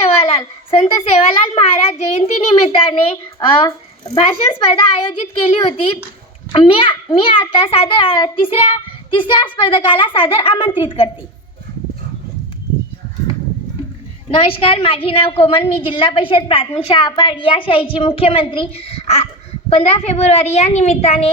सेवालाल. संत सेवालाल महाराज जयंती निमित्ताने भाषण स्पर्धा आयोजित केली होती. मी मी आता सादर तिसऱ्या तिसऱ्या स्पर्धकाला सादर आमंत्रित करते. नमस्कार माझे नाव कोमल. मी जिल्हा परिषद प्राथमिक शाळा पाड या शाळेची मुख्यमंत्री पंधरा फेब्रुवारी या निमित्ताने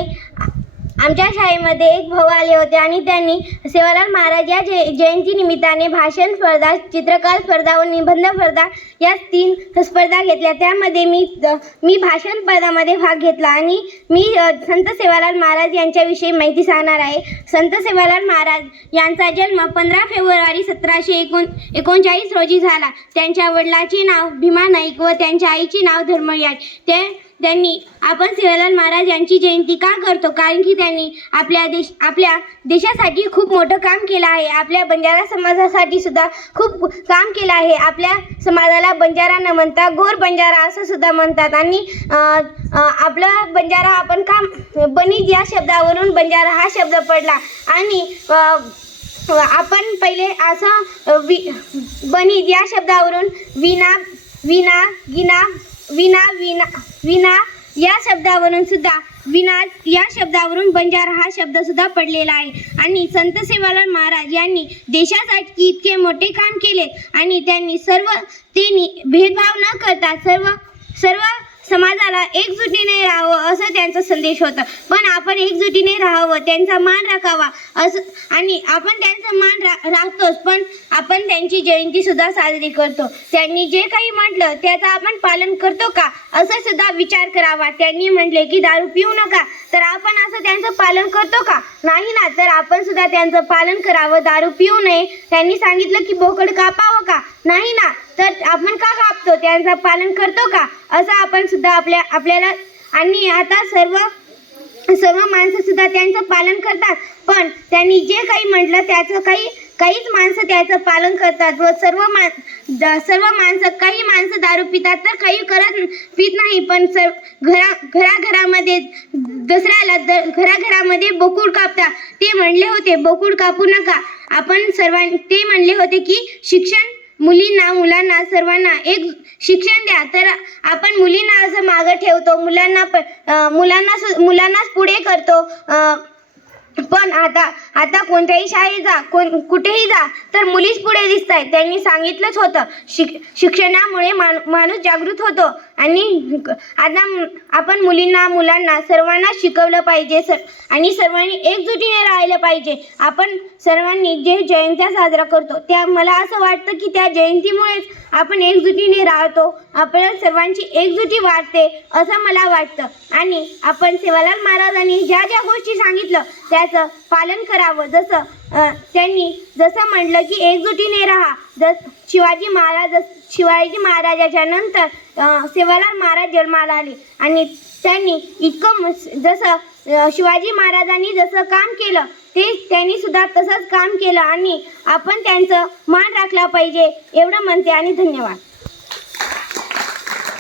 आमच्या शाळेमध्ये एक भाऊ आले होते आणि त्यांनी सेवालाल महाराज या जय जयंती निमित्ताने भाषण स्पर्धा चित्रकला स्पर्धा व निबंध स्पर्धा या तीन स्पर्धा घेतल्या. त्यामध्ये मी मी भाषण स्पर्धामध्ये भाग घेतला आणि मी संत सेवालाल महाराज यांच्याविषयी माहिती सांगणार आहे. संत सेवालाल महाराज यांचा जन्म पंधरा फेब्रुवारी सतराशे एकोण एकोणचाळीस रोजी झाला. त्यांच्या वडिलाचे नाव भीमा नाईक व त्यांच्या आईचे नाव धर्मयाज. ते त्यांनी आपण सेवालाल महाराज यांची जयंती का करतो? कारण की त्यांनी आपल्या देश आपल्या देशासाठी खूप मोठं काम केलं आहे. आपल्या बंजारा समाजासाठी सुद्धा खूप काम केलं आहे. आपल्या समाजाला बंजारा न म्हणता गोर बंजारा असं सुद्धा म्हणतात. आणि आपला बंजारा आपण काम बनीज या शब्दावरून बंजारा हा शब्द पडला. आणि आपण पहिले असं वि बनीज या शब्दावरून विना विना गिना विना विना विना या शब्दावरून सुद्धा विना या शब्दावरून बंजारा हा शब्द सुद्धा पडलेला आहे. आणि संत सेवालाल महाराज यांनी देशासाठी इतके मोठे काम केले आणि त्यांनी सर्व ते भेदभाव न करता सर्व सर्व समाजाला एकजुटीने राहावं असं त्यांचा संदेश होता. पण आपण एकजुटीने राहावं त्यांचा मान राखावा असं आणि आपण त्यांचा मान रा राखतोच पण आपण त्यांची जयंती सुद्धा साजरी करतो. त्यांनी जे काही म्हटलं त्याचं आपण पालन करतो का? असं सुद्धा विचार करावा. त्यांनी म्हटले की दारू पिऊ नका. तर आपण असं त्यांचं पालन करतो का? नाही ना. तर आपण सुद्धा त्यांचं पालन करावं. दारू पिऊ नये. त्यांनी सांगितलं की बोकड कापावं का? नाही ना. तर आपण असतो त्यांचा त्यांचं पालन करतो का? असं आपण सुद्धा आपल्या आपल्याला आणि आता सर्व सर्व माणसं सुद्धा त्यांचं पालन करतात. पण त्यांनी जे काही म्हटलं त्याचं काही काहीच माणसं त्याचं पालन करतात. व सर्व मा सर्व माणसं काही माणसं दारू पितात तर काही करत पित नाही. पण सर्व घरा घराघरामध्ये दसऱ्याला द घराघरामध्ये बोकूळ कापतात. ते म्हणले होते बोकूळ कापू नका. आपण सर्वां ते म्हणले होते की शिक्षण मुलींना मुलांना सर्वांना एक शिक्षण द्या. तर आपण मुलींना असं मागं ठेवतो. मुलांना मुलांना मुलांनाच पुढे करतो. अं, पण आता आता कोणत्याही शाळेत जा कोण कुठेही जा तर मुलीच पुढे दिसत आहेत त्यांनी सांगितलंच होतं. शिक शिक्षणामुळे मान माणूस जागृत होतो. आणि आता आपण मुलींना मुलांना सर्वांना शिकवलं पाहिजे. सर आणि सर्वांनी एकजुटीने राहिलं पाहिजे. आपण सर्वांनी जे जयंत्या साजरा करतो त्या मला असं वाटतं की त्या जयंतीमुळेच आपण एकजुटीने राहतो. आपल्या सर्वांची एकजुटी वाढते असं मला वाटतं. आणि आपण सेवालाल महाराजांनी ज्या ज्या गोष्टी सांगितलं त्याचं पालन करा. करावं. जसं त्यांनी जसं म्हटलं की एकजुटीने राहा. जस शिवाजी महाराज शिवाजी महाराजाच्या नंतर सेवालाल महाराज जन्माला आले. आणि त्यांनी इतकं जसं शिवाजी महाराजांनी जसं काम केलं ते त्यांनी सुद्धा तसंच काम केलं. आणि आपण त्यांचं मान राखला पाहिजे एवढं म्हणते. आणि धन्यवाद.